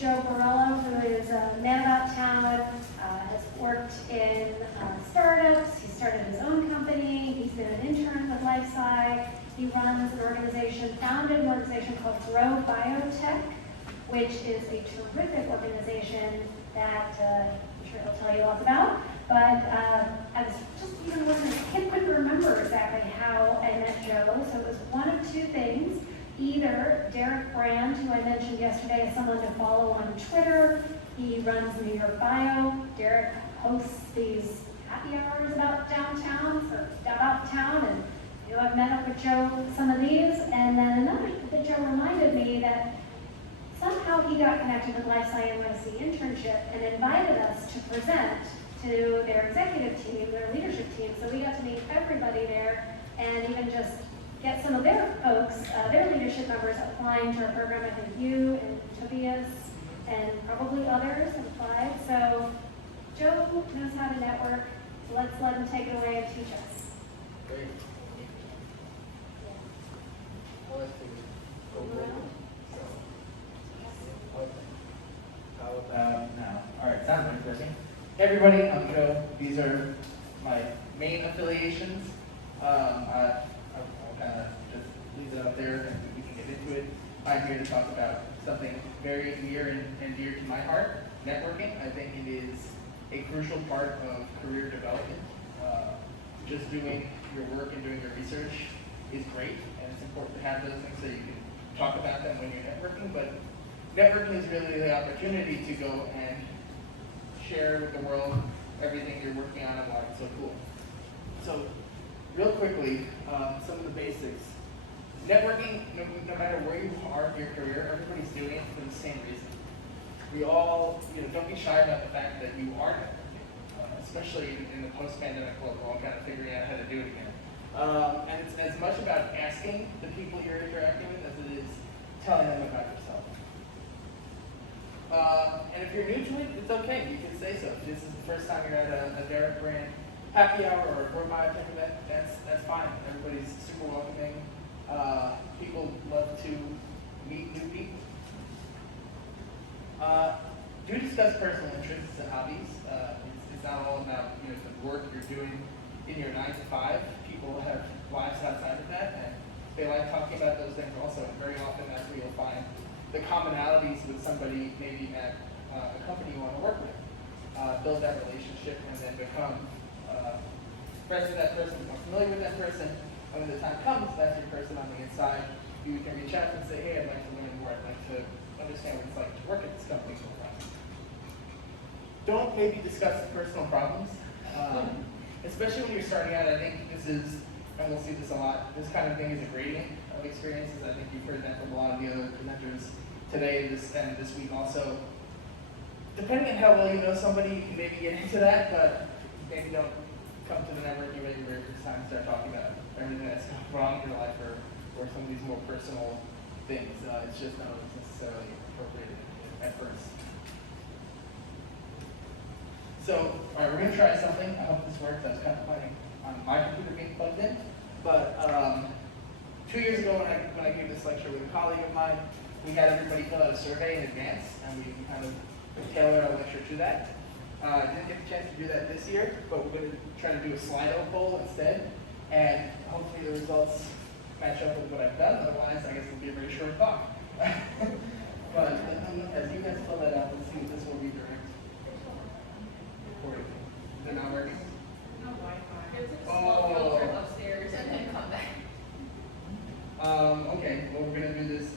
Joe Borello, who is a man about town, has worked in startups. He started his own company. He's been an intern with LifeSci. He runs an organization, founded an organization called Grow Biotech, which is a terrific organization that I'm sure he'll tell you lots about. But I was just even wondering, I can't quite remember exactly how I met Joe. So it was one of two things. Either Derek Brand, who I mentioned yesterday, is someone to follow on Twitter. He runs New York Bio. Derek hosts these happy hours about downtown, and I've met up with Joe with some of these. And then another that Joe reminded me that somehow he got connected with LifeSci NYC Internship and invited us to present to their executive team, their leadership team. So we got to meet everybody there and even just get some of their folks, their leadership members applying to our program. I think you and Tobias and probably others have applied. So Joe knows how to network. So let's let him take it away and teach us. Great. How about now? All right, sounds like working. Hey everybody, I'm Joe. These are my main affiliations. I'll kind of just leave it up there and we can get into it. I'm here to talk about something very near and dear to my heart, networking. I think it is a crucial part of career development. Just doing your work and doing your research is great, and it's important to have those things so you can talk about them when you're networking, but networking is really the opportunity to go and share with the world everything you're working on and why it's so cool. So, real quickly, some of the basics. Networking, no matter where you are in your career, everybody's doing it for the same reason. We all, don't be shy about the fact that you are networking, especially in the post-pandemic world. We're all kind of figuring out how to do it again. And it's as much about asking the people you're interacting with as it is telling them about yourself. And if you're new to it, it's okay. You can say so. If this is the first time you're at a Derek Brand happy hour or a biotech event, that's fine. Everybody's super welcoming. People love to meet new people. Do discuss personal interests and hobbies. It's not all about the work you're doing in your 9 to 5. People have lives outside of that, and they like talking about those things also. And very often that's where you'll find the commonalities with somebody maybe at a company you want to work with. Build that relationship and then become friends with that person, become familiar with that person. And when the time comes, that's your person on the inside. You can reach out and say, hey, I'd like to learn more. I'd like to understand what it's like to work at this company. Don't maybe discuss personal problems. Especially when you're starting out, I think this is, and we'll see this a lot, this kind of thing is a gradient of experiences. I think you've heard that from a lot of the other presenters today and this week also. Depending on how well you know somebody, you can maybe get into that, but maybe don't come to the networking very first time and start talking about everything that's going wrong in your life or some of these more personal things. It's just not always necessarily appropriate at first. So, all right, we're going to try something. I hope this works. I was kind of planning on my computer being plugged in. But 2 years ago when I gave this lecture with a colleague of mine, we had everybody fill out a survey in advance, and we kind of tailored our lecture to that. I didn't get the chance to do that this year, but we're going to try to do a Slido poll instead, and hopefully the results match up with what I've done. Otherwise, I guess it'll be a very short talk. But as you guys fill that out, let's see if this will redirect. Is it not working? No Wi-Fi. It's a Oh. trip upstairs and then come back. Okay, well we're gonna do this,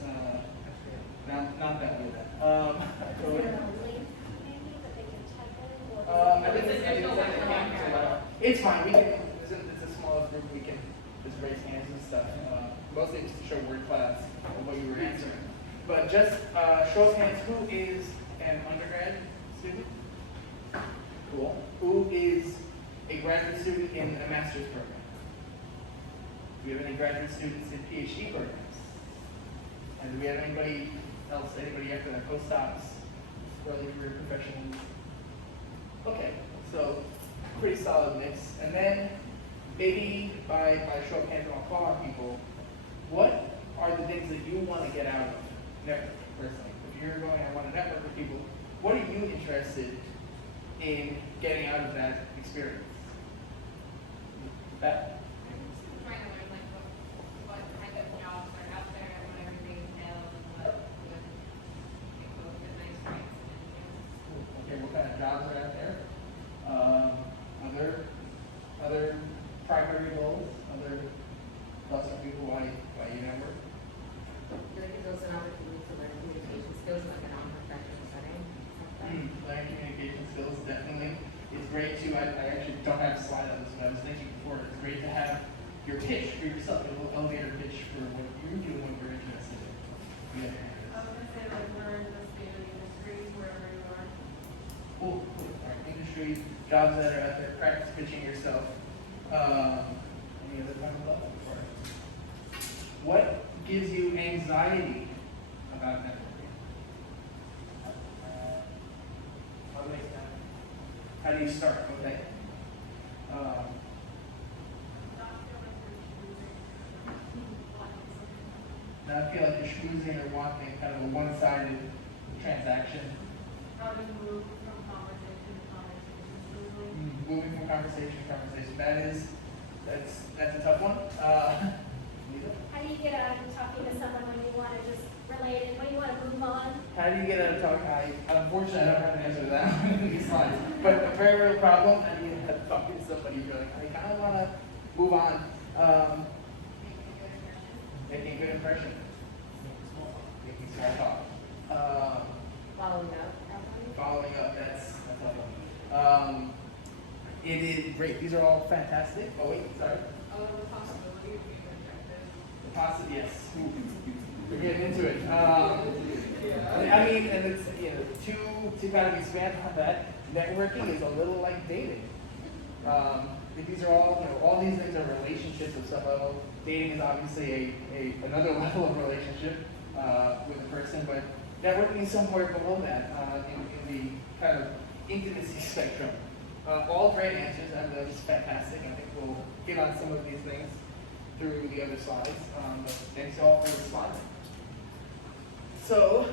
not that way then. Is there a link maybe that they can type in? Or I think There's no Wi-Fi. it's fine, we can, it's a smaller group, we can just raise hands and stuff. Mostly just to show word clouds of what you were answering. But just show of hands, who is an undergrad student? Cool. Who is a graduate student in a master's program? Do we have any graduate students in PhD programs? And do we have anybody else, anybody after that, postdocs, early career professionals? Okay, so pretty solid mix. And then maybe by show of hands, I'll call on people, what are the things that you want to get out of networking personally? If you're going, I want to network with people you interested in getting out of that experience? Beth? I'm trying to learn like what kind of jobs are out there and what everything entails and what would make both a nice strengths and weaknesses. Okay, what kind of jobs are out there? Other primary goals, other thoughts on people why you network? I think it's also an opportunity to learn communication skills like a non-professional setting. Learning communication skills definitely is great too. I actually don't have a slide on this, but I was thinking before, it's great to have your pitch for yourself, a little elevator pitch for what you do and what you're interested in. Yeah. I was gonna say like learn the state of the industry wherever you are. Cool. All right, industry, jobs that are out there, practice pitching yourself. Any other kind of level? What gives you anxiety about networking? How do you start? Okay. Not feel like you're schmoozing or wanting kind of a one-sided transaction. How to move from conversation to conversation smoothly. Moving from conversation to conversation. That's a tough one. Lisa? How do you get out of talking to someone when you want to just relate it, when you want to move on? How do you get out of talking? Unfortunately, I don't have an answer to that one in these slides. But a very real problem. How do you get out of talking to somebody you're like, I kind of want to move on. Making a good impression. Making small talk. Following up, probably. Following up, that's all. It is great. These are all fantastic. Oh wait, sorry. Oh, the possibility of being rejected. Yes. Ooh, we're getting into it. I mean, and it's to kind of expand on that. Networking is a little like dating. These are all these things are relationships of some level. Dating is obviously another level of relationship with a person, but networking is somewhere below that in the kind of intimacy spectrum. All great answers, and that's fantastic. I think we'll get on some of these things through the other slides. But thanks all for the slide. So,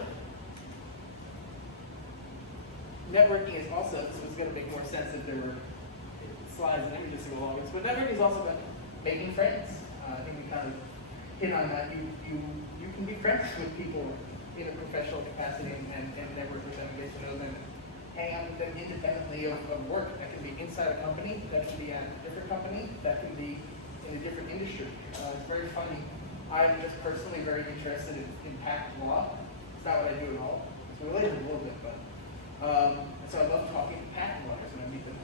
networking is also, so it's going to make more sense if there were slides and images to go along with this, but networking is also about making friends. I think we kind of hit on that. You can be friends with people in a professional capacity and network with them, get to know them, hang out with them independently of work. That can be inside a company, that can be at a different company, that can be in a different industry. It's very funny. I'm just personally very interested in patent law. It's not what I do at all. It's related a little bit, but so I love talking to patent lawyers when I meet them.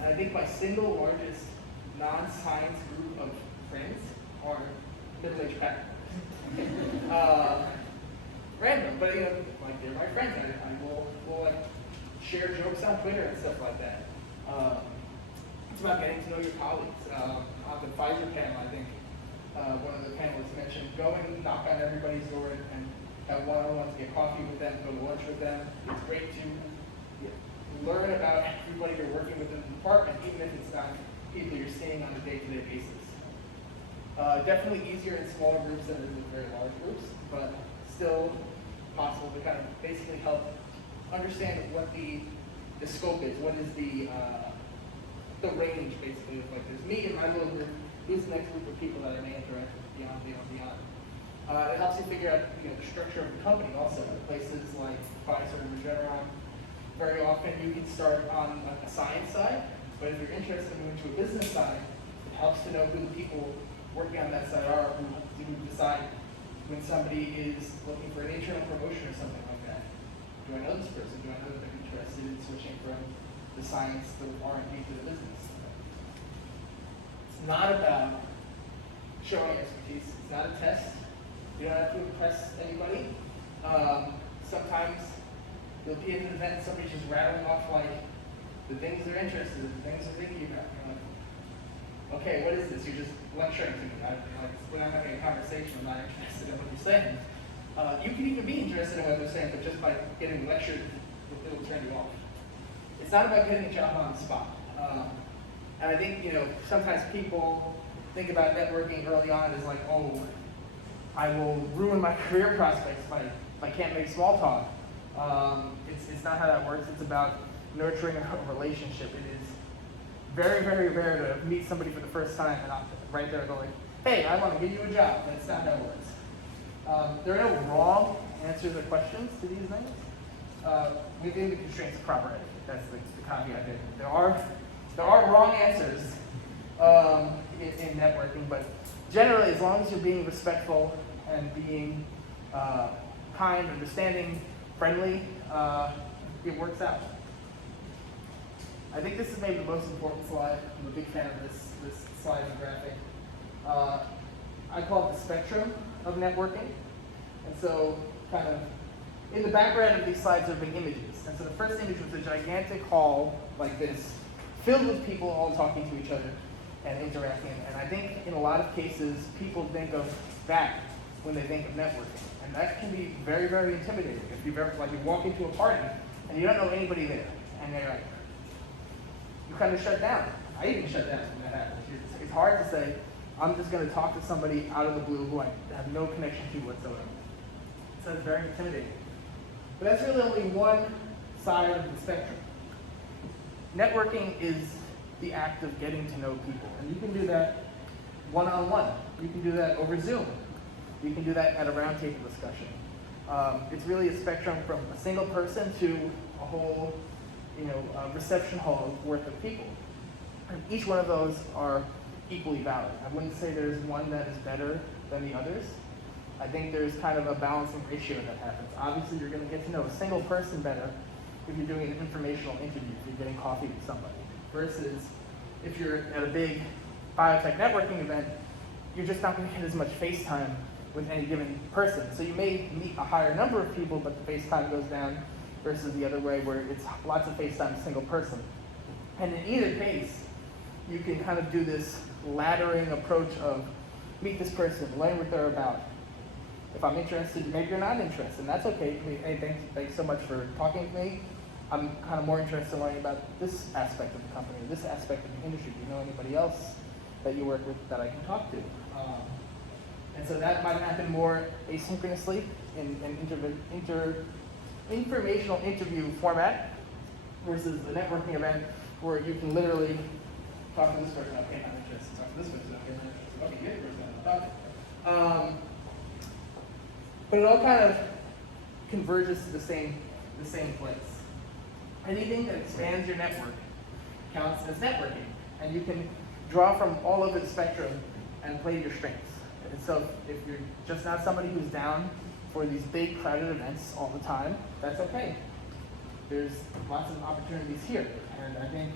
And I think my single largest non-science group of friends are middle-aged patent lawyers. Random, but like they're my friends. We'll like share jokes on Twitter and stuff like that. It's about getting to know your colleagues. On the Pfizer panel, I think one of the panelists mentioned go and knock on everybody's door and have one-on-ones, get coffee with them, go to lunch with them. It's great to learn about everybody you're working with in the department, even if it's not people you're seeing on a day-to-day basis. Definitely easier in smaller groups than in very large groups, but still possible to kind of basically help understand what the scope is, what is the range basically of like there's me and my little group, who's the next group of people that I may interact with beyond. It helps you figure out the structure of the company also. Places like Pfizer and Regeneron, very often you can start on a science side, but if you're interested in moving to a business side, it helps to know who the people working on that side are, who decide when somebody is looking for an internal promotion or something like that. Do I know this person? Do I know that they're interested in switching from the science, the R&D to the business? It's not about showing expertise. It's not a test. You don't have to impress anybody. Sometimes you'll be at an event and somebody's just rattling off like the things they're interested in, the things they're thinking about. You're like, okay, what is this? You're just lecturing to me. When I'm having a conversation, I'm not interested in what you're saying. You can even be interested in what they're saying, but just by getting lectured, it'll turn you off. It's not about getting a job on the spot. And I think, sometimes people think about networking early on as like, oh, I will ruin my career prospects if I can't make small talk. It's it's not how that works. It's about nurturing a relationship. It is very, very rare to meet somebody for the first time and right there going, hey, I want to give you a job. That's not how it works. There are no wrong answers or questions to these things within the constraints of proper etiquette. That's the caveat there. There are wrong answers in networking, but generally, as long as you're being respectful and being kind, understanding, friendly, it works out. I think this is maybe the most important slide. I'm a big fan of this slide and graphic. I call it the spectrum of networking. And so kind of in the background of these slides are big images. And so the first image was a gigantic hall like this, filled with people all talking to each other and interacting. And I think in a lot of cases, people think of that when they think of networking. And that can be very, very intimidating. If you've ever, like, you walk into a party and you don't know anybody there, and they're like, you kind of shut down. I even shut down when that happens. It's hard to say, I'm just going to talk to somebody out of the blue who I have no connection to whatsoever. So it's very intimidating. But that's really only one side of the spectrum. Networking is the act of getting to know people. And you can do that one-on-one. You can do that over Zoom. You can do that at a roundtable discussion. It's really a spectrum from a single person to a whole reception hall worth of people. And each one of those are equally valid. I wouldn't say there's one that is better than the others. I think there's kind of a balancing ratio that happens. Obviously, you're going to get to know a single person better if you're doing an informational interview, if you're getting coffee with somebody, versus if you're at a big biotech networking event, you're just not going to get as much face time with any given person. So you may meet a higher number of people, but the face time goes down, versus the other way where it's lots of face time, single person. And in either case, you can kind of do this laddering approach of meet this person, learn what they're about. If I'm interested, maybe you're not interested, and that's okay. Hey, thanks so much for talking to me. I'm kind of more interested in learning about this aspect of the company, or this aspect of the industry. Do you know anybody else that you work with that I can talk to? And so that might happen more asynchronously in informational interview format versus the networking event where you can literally talk to this person, okay, I'm interested. Talk to this person, okay, I'm interested. Okay, good person, I'm talking. But it all kind of converges to the same place. Anything that expands your network counts as networking, and you can draw from all over the spectrum and play to your strengths. And so if you're just not somebody who's down for these big crowded events all the time, that's okay. There's lots of opportunities here, and I think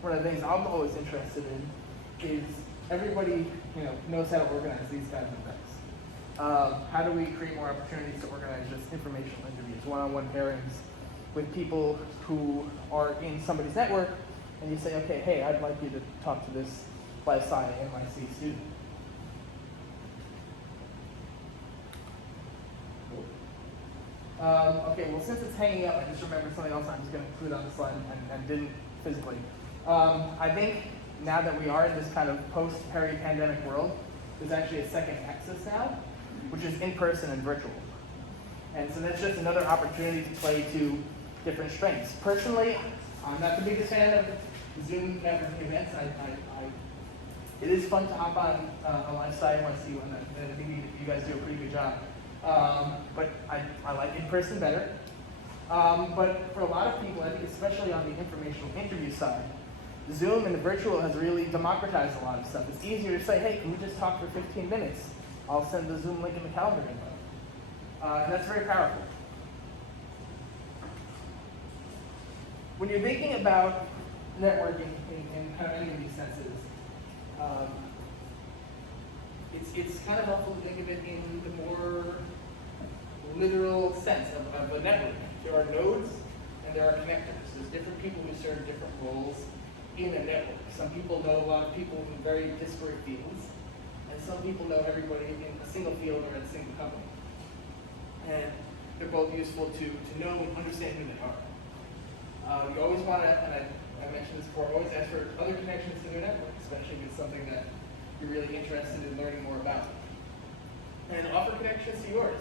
one of the things I'm always interested in is everybody knows how to organize these kinds of events. How do we create more opportunities to organize just informational interviews, one-on-one pairings with people who are in somebody's network, and you say, okay, hey, I'd like you to talk to this LifeSci NYC student. Okay, well, since it's hanging up, I just remembered something else I'm just going to include on the slide and didn't physically. I think now that we are in this kind of post-peri-pandemic world, there's actually a second axis now, which is in-person and virtual. And so that's just another opportunity to play to different strengths. Personally, I'm not the biggest fan of Zoom networking events. It is fun to hop on a LifeSci NYC one, and I think you guys do a pretty good job. But I like in-person better. But for a lot of people, I think especially on the informational interview side, Zoom and the virtual has really democratized a lot of stuff. It's easier to say, hey, can we just talk for 15 minutes? I'll send the Zoom link in the calendar invite. And that's very powerful. When you're thinking about networking in kind of any of these senses, it's kind of helpful to think of it in the more literal sense of a network. There are nodes and there are connectors. There's different people who serve different roles in a network. Some people know a lot of people in very disparate fields, and some people know everybody in a single field or in a single company. And they're both useful to know and understand who they are. You always want to, and I mentioned this before, always ask for other connections to their network, especially if it's something that you're really interested in learning more about. And offer connections to yours.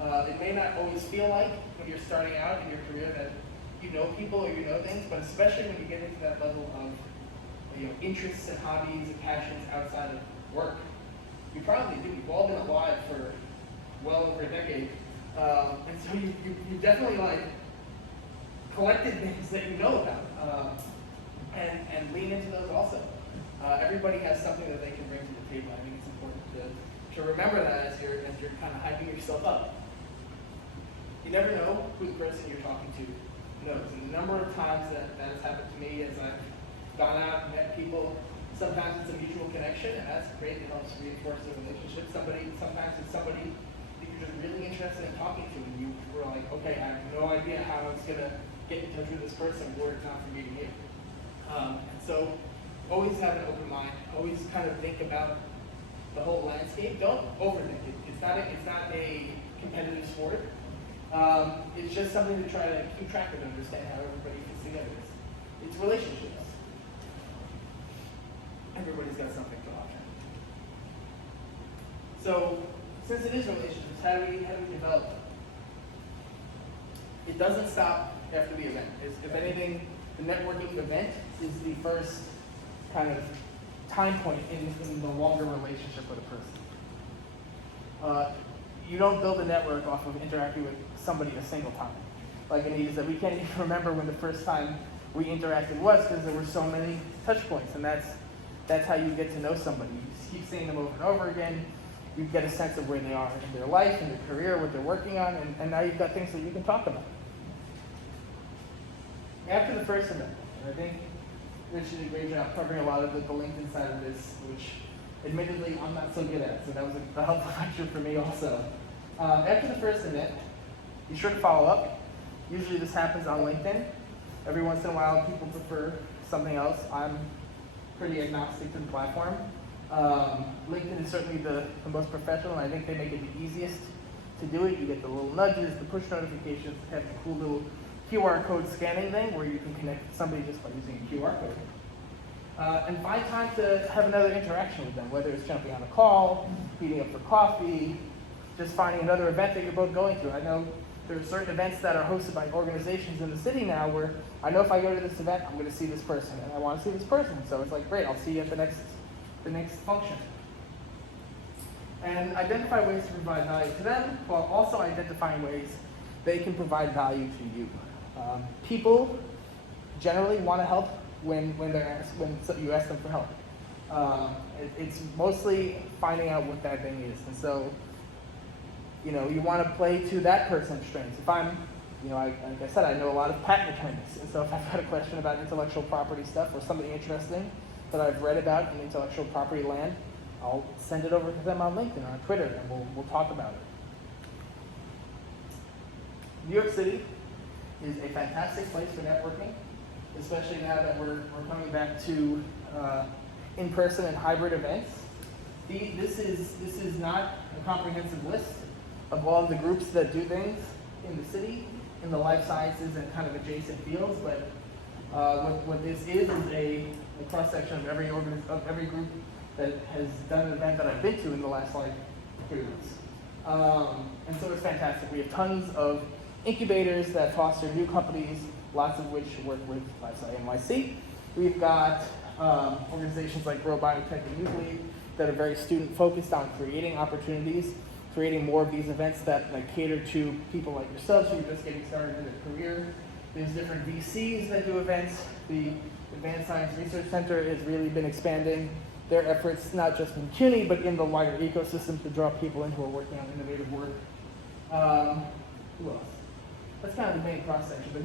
It may not always feel like when you're starting out in your career that you know people or you know things, but especially when you get into that level of interests and hobbies and passions outside of work. You probably do. You've all been alive for well over a decade. And so you definitely like collected things that you know about and lean into those also. Everybody has something that they can bring to the table. I think it's important to remember that as you're kind of hyping yourself up. You never know who the person you're talking to knows. And the number of times that has happened to me as I've gone out and met people, sometimes it's a mutual connection, and that's great. It helps reinforce the relationship. Sometimes it's somebody that you're just really interested in talking to, and you were like, okay, I have no idea how I was going to get in touch with this person were it not for meeting you. And so always have an open mind. Always kind of think about the whole landscape. Don't overthink it. It's not a competitive sport. It's just something to try to keep track of and understand how everybody fits together. It's relationships. Everybody's got something to offer. So, since it is relationships, how do we develop them? It doesn't stop after the event. If anything, the networking event is the first kind of time point in the longer relationship with a person. You don't build a network off of interacting with somebody a single time. Like Anita said, we can't even remember when the first time we interacted was because there were so many touch points, and that's how you get to know somebody. You just keep seeing them over and over again. You get a sense of where they are in their life, in their career, what they're working on, and now you've got things that you can talk about. After the first event, I think Rich did a great job covering a lot of the LinkedIn side of this, which admittedly I'm not so good at, so that was a helpful lecture for me also. After the first event, be sure to follow up. Usually this happens on LinkedIn. Every once in a while people prefer something else. I'm pretty agnostic to the platform. LinkedIn is certainly the most professional, and I think they make it the easiest to do it. You get the little nudges, the push notifications, have the cool little QR code scanning thing where you can connect with somebody just by using a QR code. And find time to have another interaction with them, whether it's jumping on a call, meeting up for coffee, just finding another event that you're both going to. I know there are certain events that are hosted by organizations in the city now where I know if I go to this event, I'm going to see this person, and I want to see this person. So it's like, great, I'll see you at the next function. And identify ways to provide value to them, while also identifying ways they can provide value to you. People generally want to help when you ask them for help. It's mostly finding out what that thing is, and so you want to play to that person's strengths. If I'm, like I said, I know a lot of patent attorneys, and so if I've got a question about intellectual property stuff or something interesting that I've read about in intellectual property land, I'll send it over to them on LinkedIn or on Twitter, and we'll talk about it. New York City is a fantastic place for networking, especially now that we're coming back to in-person and hybrid events. This is not a comprehensive list of all of the groups that do things in the city, in the life sciences and kind of adjacent fields, but what this is a cross-section of every group that has done an event that I've been to in the last 3 weeks. And so it's fantastic. We have tons of incubators that foster new companies, lots of which work with LifeSci NYC. We've got organizations like Grow Biotech and Usually that are very student-focused on creating opportunities, creating more of these events that cater to people like yourselves who are just getting started in their career. There's different VCs that do events. The Advanced Science Research Center has really been expanding their efforts, not just in CUNY, but in the wider ecosystem to draw people in who are working on innovative work. Who else? That's kind of the main cross-section, but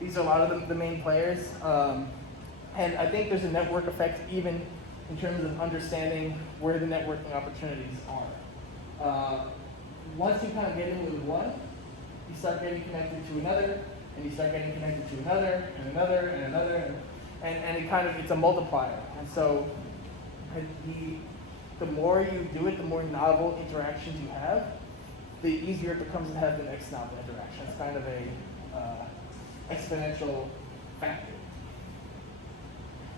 these are a lot of the main players. And I think there's a network effect even in terms of understanding where the networking opportunities are. Once you kind of get in with one, you start getting connected to another, and you start getting connected to another, and another, and another, and it's a multiplier. And so the more you do it, the more novel interactions you have, the easier it becomes to have the next novel interaction. It's kind of a exponential factor.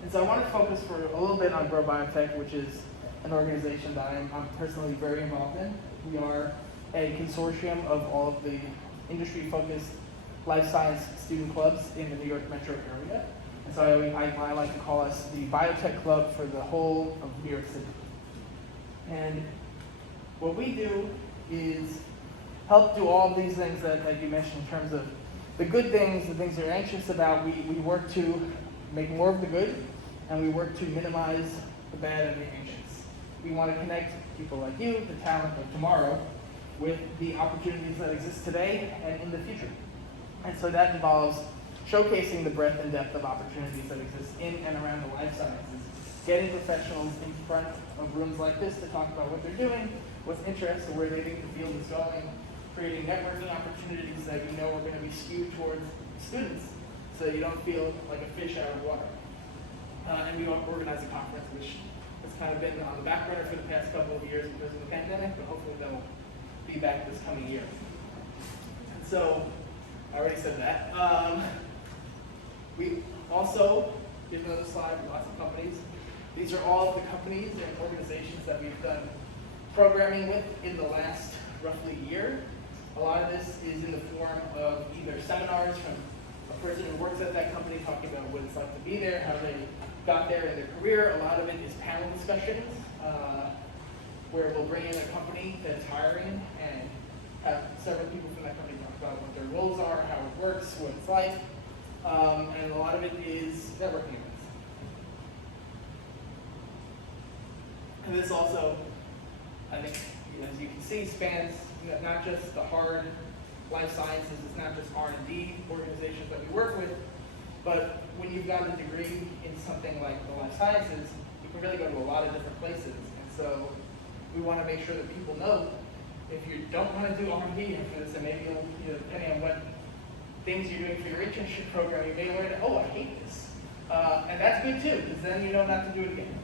And so I want to focus for a little bit on Grow Biotech, which is an organization that I'm personally very involved in. We are a consortium of all of the industry-focused life science student clubs in the New York metro area. And so I like to call us the biotech club for the whole of New York City. And what we do is help do all of these things that you mentioned in terms of the good things, the things you're anxious about. We work to make more of the good, and we work to minimize the bad and the anxious. We want to connect people like you, the talent of tomorrow, with the opportunities that exist today and in the future. And so that involves showcasing the breadth and depth of opportunities that exist in and around the life sciences, getting professionals in front of rooms like this to talk about what they're doing, what's interesting, where they think the field is going, creating networking opportunities that you know are going to be skewed towards students, so you don't feel like a fish out of water. And we organize a conference, which has kind of been on the back burner for the past couple of years because of the pandemic, but hopefully they'll be back this coming year. And so, I already said that. We also, here's another slide with lots of companies. These are all the companies and organizations that we've done programming with in the last roughly year. A lot of this is in the form of either seminars from a person who works at that company talking about what it's like to be there, how they got there in their career. A lot of it is panel discussions where we'll bring in a company that's hiring and have several people from that company talk about what their roles are, how it works, what it's like. And a lot of it is networking events. And this also, I think, as you can see, spans not just the hard life sciences, it's not just R&D organizations that we work with, but when you've got a degree in something like the life sciences, you can really go to a lot of different places. And so we want to make sure that people know if you don't want to do R&D after this, and maybe you'll, depending on what things you're doing for your internship program, you may learn, oh, I hate this. And that's good too, because then you know not to do it again.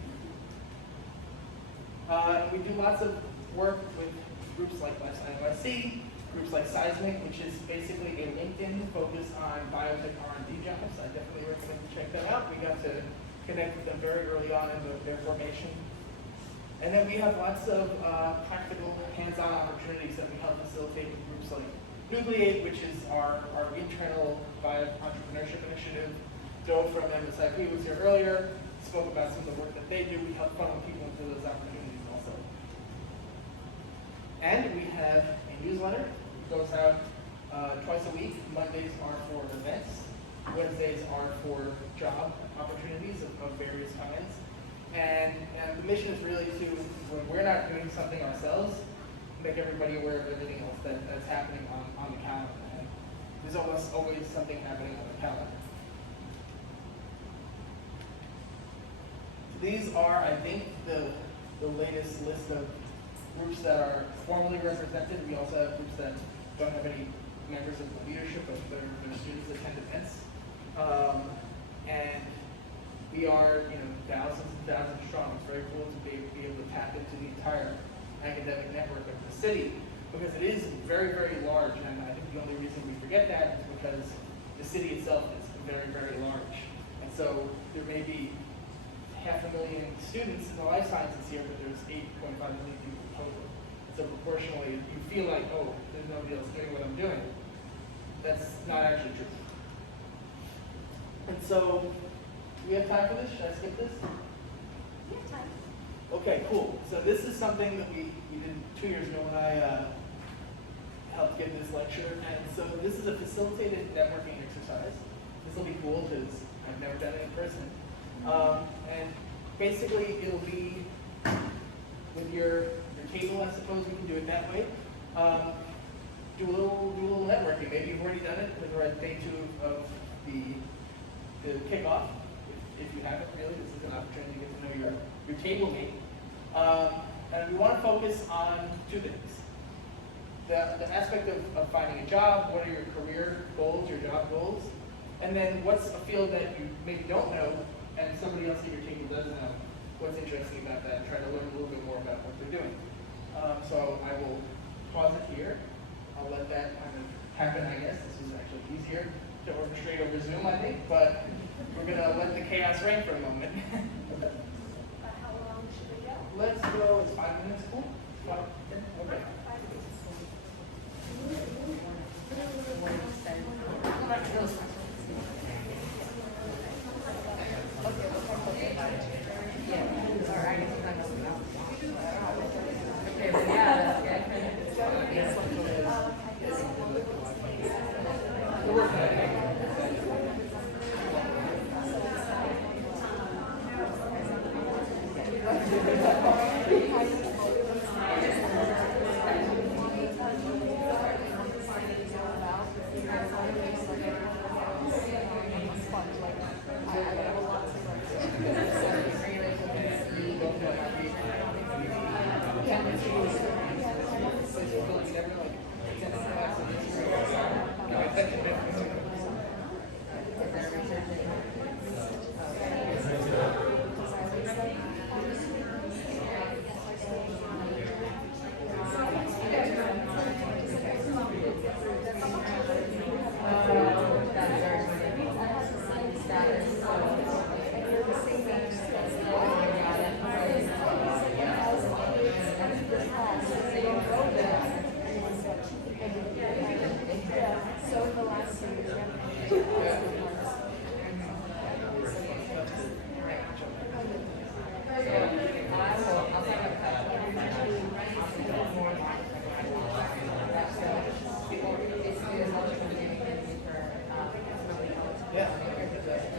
We do lots of work with groups like LifeSci NYC, groups like Seismic, which is basically a LinkedIn focus on biotech R&D jobs. I definitely recommend you check that out. We got to connect with them very early on in their formation. And then we have lots of practical hands-on opportunities that we help facilitate with groups like Nucleate, which is our internal bio-entrepreneurship initiative. Joe from MSIP was here earlier, spoke about some of the work that they do. We help funnel people into those opportunities also. And we have a newsletter. It goes out twice a week. Mondays are for events. Wednesdays are for job opportunities of various kinds. And the mission is really to, when we're not doing something ourselves, make everybody aware of everything else that's happening on the calendar. And there's almost always something happening on the calendar. So these are, I think, the latest list of groups that are formally represented. We also have groups that don't have any members of the leadership, but their students attend events. And we are, thousands and thousands strong. It's very cool to be able to tap into the entire academic network of the city, because it is very, very large. And I think the only reason we forget that is because the city itself is very, very large. And so there may be 500,000 students in the life sciences here, but there's 8.5 million people total. So proportionally, you feel like, oh, there's nobody else doing what I'm doing. That's not actually true. And so, do we have time for this? Should I skip this? We have time. Okay, cool. So this is something that we did 2 years ago when I helped give this lecture. And so this is a facilitated networking exercise. This will be cool because I've never done it in person. And basically it'll be with your table, I suppose we can do it that way. Do a little networking. Maybe you've already done it because we're at day 2 of the kickoff. If you haven't really, this is an opportunity to get to know your table mate. And we want to focus on 2 things. The aspect of finding a job, what are your career goals, your job goals, and then what's a field that you maybe don't know and somebody else at your table does know, what's interesting about that, and try to learn a little bit more about what they're doing. So I will pause it here. I'll let that kind of happen, I guess. This was actually easier to orchestrate over Zoom, I think, but we're going to let the chaos reign for a moment. How long should we go? Let's go, it's 5 minutes, cool? 5, 10, okay. 5 minutes. Okay, well, yeah, that's good.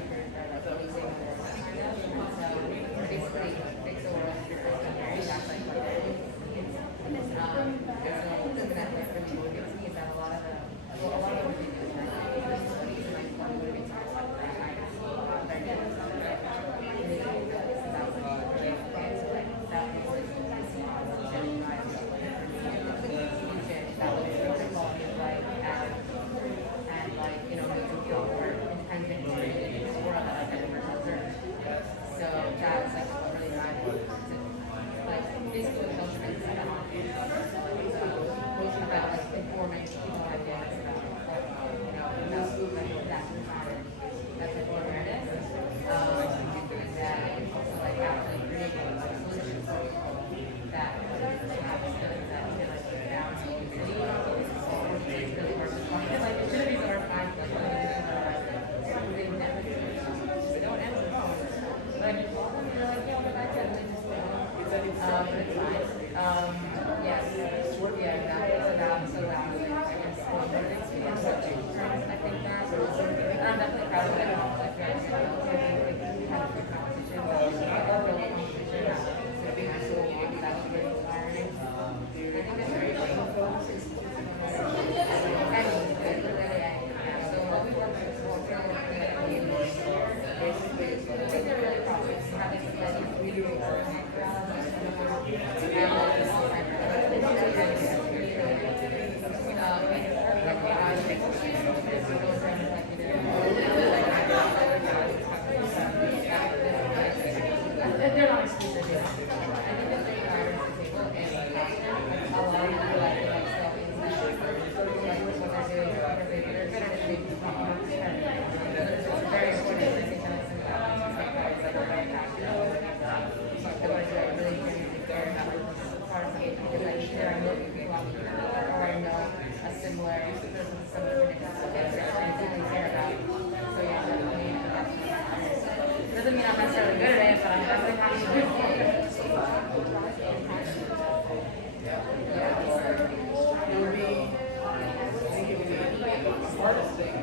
Doesn't mean I'm necessarily good at it, but I'm definitely passionate. It would be, I think it would be the hardest thing.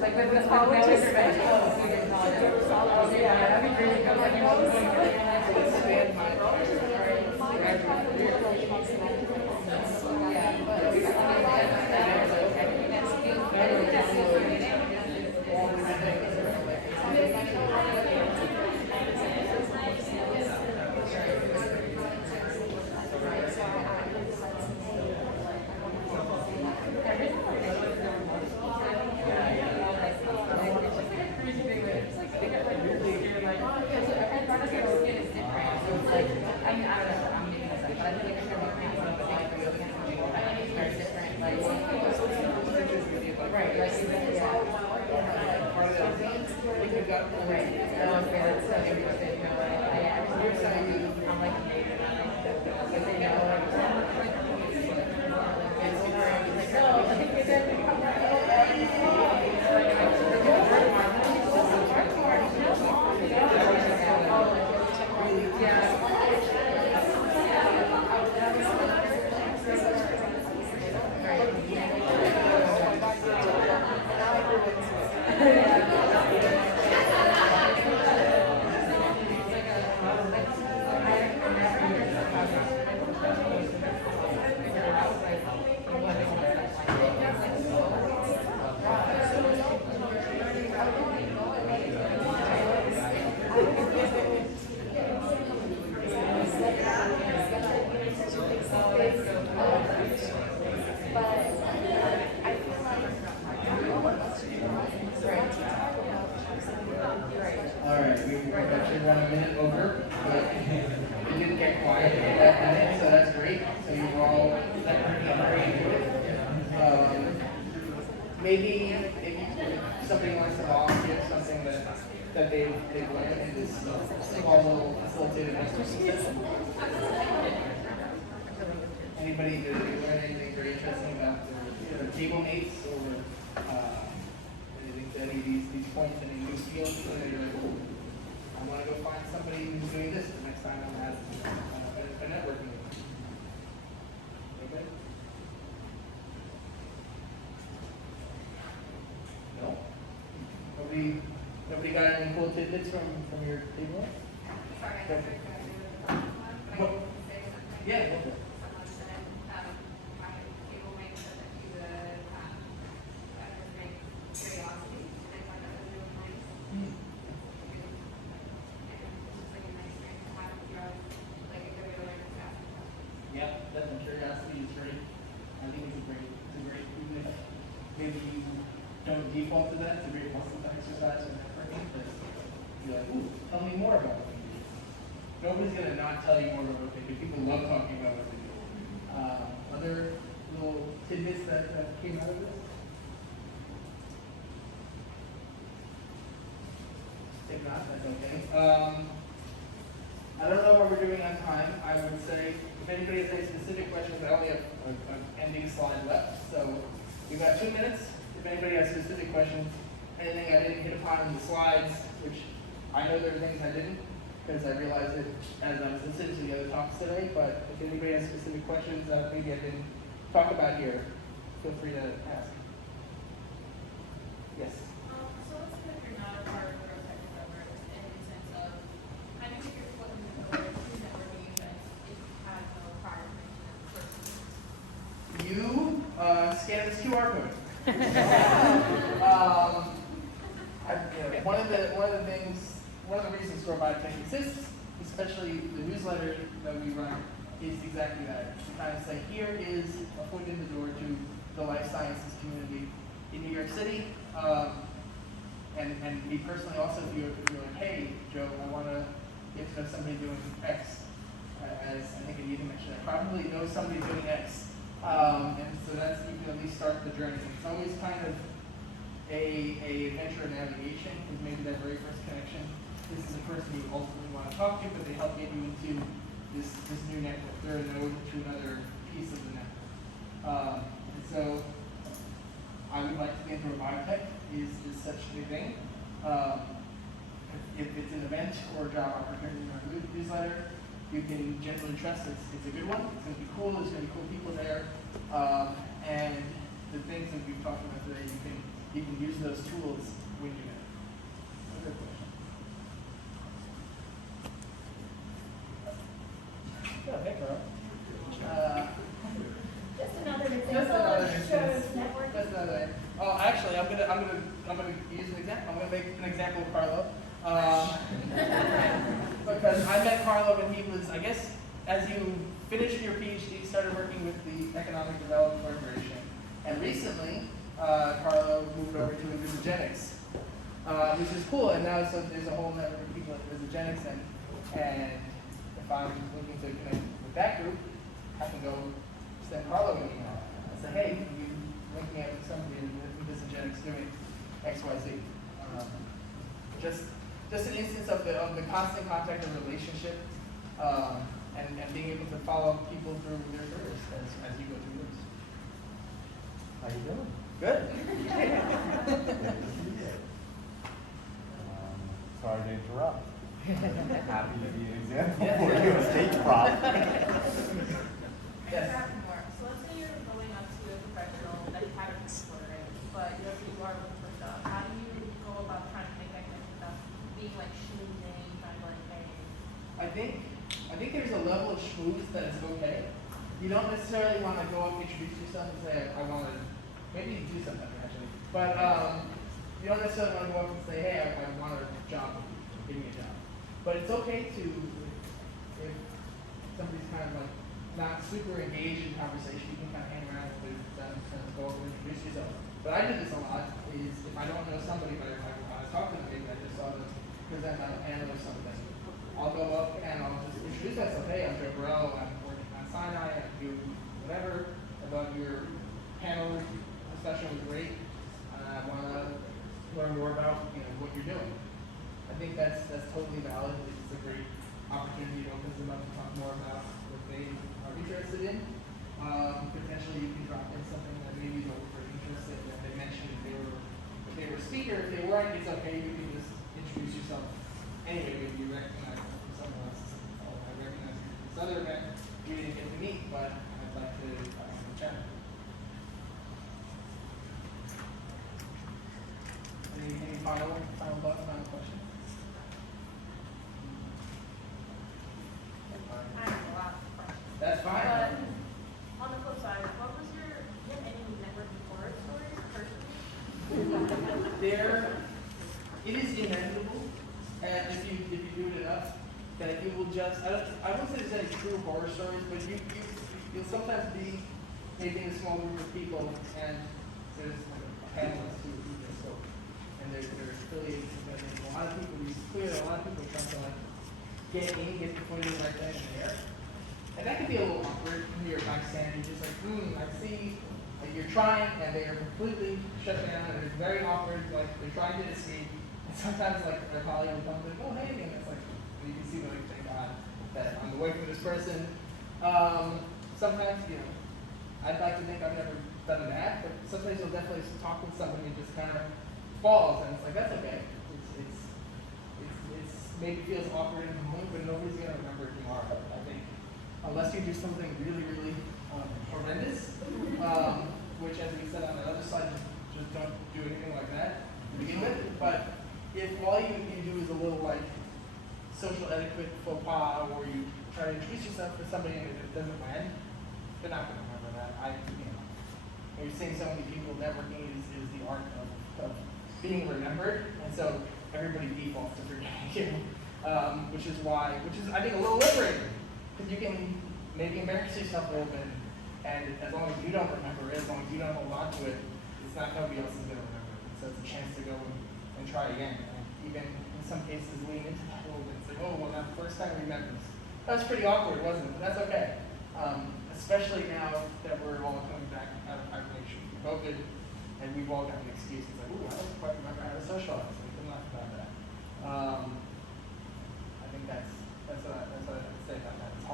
Like with the college intervention, we did college. Yeah, that'd be really good. Like you always expand my Right. No, okay, that's so interesting. No, you're so you, I'm like amazing. But they know, like, it's super, I was like, oh, I think we did. All right, we've actually run a minute over, but it didn't get quiet in that minute, so that's great. So you were all very into it. Maybe if somebody wants to volunteer something that they've learned in this small little facilitated exercise. Anybody that learn anything very interesting about their table mates or anything to any of these points in a new field? You're like, oh, I want to go find somebody who's doing this the next time I'm at a networking event. Anybody? No? Nobody got any cool tidbits from your table? Sorry, I thought you were going to do the one, but I What? didn't say something. Yeah, go for it. Someone said, my table mate said that he would, that his name Curiosity, and I thought that was really nice. And it's just like a nice thing to have if you're like a good way to learn stuff. Yeah, definitely curiosity is great. I think it's a great even if maybe you don't default to that, it's a great muscle exercise or networking, because you're like, ooh, tell me more about what you do. Nobody's gonna not tell you more about what they do. People love talking about what they do. Other little tidbits that came out of this? If not, that's okay. I don't know what we're doing on time. I would say if anybody has any specific questions, I only have an ending slide left. So we've got 2 minutes. If anybody has specific questions, anything I didn't hit upon in the slides, which I know there are things I didn't, because I realized it as I was listening to the other talks today. But if anybody has specific questions that maybe I didn't talk about here, feel free to ask. Yes. So let's say if you're not a part of the growth tech program in the sense of, how do you get your foot in the door to networking events if you have no prior person? You scan this QR code. One of the reasons Grow Biotech exists, especially the newsletter that we run, is exactly that. It's to kind of say, here is a foot in the door to the life sciences community in New York City. And me personally also, if you're like, hey, Joe, I want to get to know somebody doing X, as I think Anita mentioned, I probably know somebody doing X. And so that's, you can at least start the journey. It's always kind of a adventure of navigation, because maybe that very first connection, this is the person you ultimately want to talk to, but they help get you into this new network. They're a node to another piece of the network. And so I would like to think Grow Biotech is such a thing. If it's an event or a job opportunity in our newsletter, you can generally trust it's a good one. It's going to be cool. There's going to be cool people there, and the things that we've talked about today, you can use those tools when you know. Other question? Go ahead, Carl. Just another Just example another of instance. shows networking. Just another. Oh, actually, I'm gonna use an example. I'm gonna make an example of Carlo. Because I met Carlo when he was, I guess, as you finished your PhD, started working with the Economic Development Corporation, and recently Carlo moved over to Visogenics, which is cool. And now so there's a whole network of people at Visogenics, and if I'm looking to connect with that group, I can go send Carlo an email and say, hey, can you link me up with somebody in Visogenics doing X, Y, Z? Just just an instance of the constant contact and relationship, and being able to follow people through their careers as you go through yours. How you doing? Good. Sorry to interrupt. Happy to be an example Yeah. for you, a stage prop. Yes. More. So let's say you're going up to a professional that you haven't before, right? But you are looking for stuff. How do you go about trying to make that connection without being like schmoozing, trying to like, hey, I think there's a level of schmooze that is okay. You don't necessarily want to go up and introduce yourself and say, I want to, maybe you do something actually, but you don't necessarily want to go up and say, hey, I want a job with you, give me a job. But it's okay to, if somebody's kind of like not super engaged in conversation, you can kind of hang around with them and kind of go over and introduce yourself. But I do this a lot, is if I don't know somebody, but if I talk to them, maybe I just saw them present on a panel or something, I'll go up and I'll just introduce myself. Hey, I'm Joe Burrell, I'm working on Sinai, I do whatever. I thought your panel discussion was great. I want to learn more about what you're doing. I think that's totally valid. It's a great opportunity. It opens them up to talk more about what they are interested in. Potentially you can drop in something that maybe they're interested in. They mentioned if they were a speaker. If they weren't, it's okay. You can just introduce yourself. Anyway, maybe you recognize them from someone else. Oh, I recognize you from this other event we didn't get to meet, but I'd like to chat. Any final thoughts, final questions? I have a lot of questions. That's fine. But on the flip side, what was do you have any networking horror stories personally? It is inevitable, and if you do it enough, that you will just, I won't say there's any true horror stories, but you'll sometimes be maybe in a small group of people, and there's like a panelist who just spoke, and they're affiliated with something. A lot of people, it's clear that a lot of people are trying to like get the point of right then and there. And that can be a little awkward when you're like standing, just like, I see, like you're trying, and they are completely shut down, and it's very awkward, like they're trying to escape. And sometimes like their colleague will come and oh hey, and it's like, you can see like, thank God that I'm away from this person. Sometimes, I'd like to think I've never done that, but sometimes you'll definitely talk with somebody and just kind of falls, and it's like, that's okay. It's maybe feels awkward in the moment, but nobody's going to remember it tomorrow, I think. Unless you do something really, really horrendous, which as we said on the other side, just don't do anything like that to begin with. But if all you do is a little like social etiquette faux pas, or you try to introduce yourself to somebody and it doesn't land, they're not going to remember that. You're seeing so many people, networking is the art of being remembered, and so everybody defaults to forgetting you, which is I think a little liberating, because you can maybe embarrass yourself a little bit, and as long as you don't remember it, as long as you don't hold on to it, it's not nobody else is going to remember it. So it's a chance to go and try again, and even in some cases lean into that a little bit and say, oh, well, that first time we met that was pretty awkward, wasn't it? But that's okay. Especially now that we're all coming back out of hibernation from COVID, and we've all got an excuse. It's like, ooh, I don't quite remember how to socialize. We can laugh about that. I think that's what I have to say about that. It's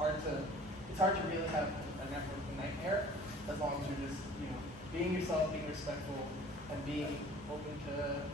hard to really have a networking nightmare as long as you're just being yourself, being respectful, and being open to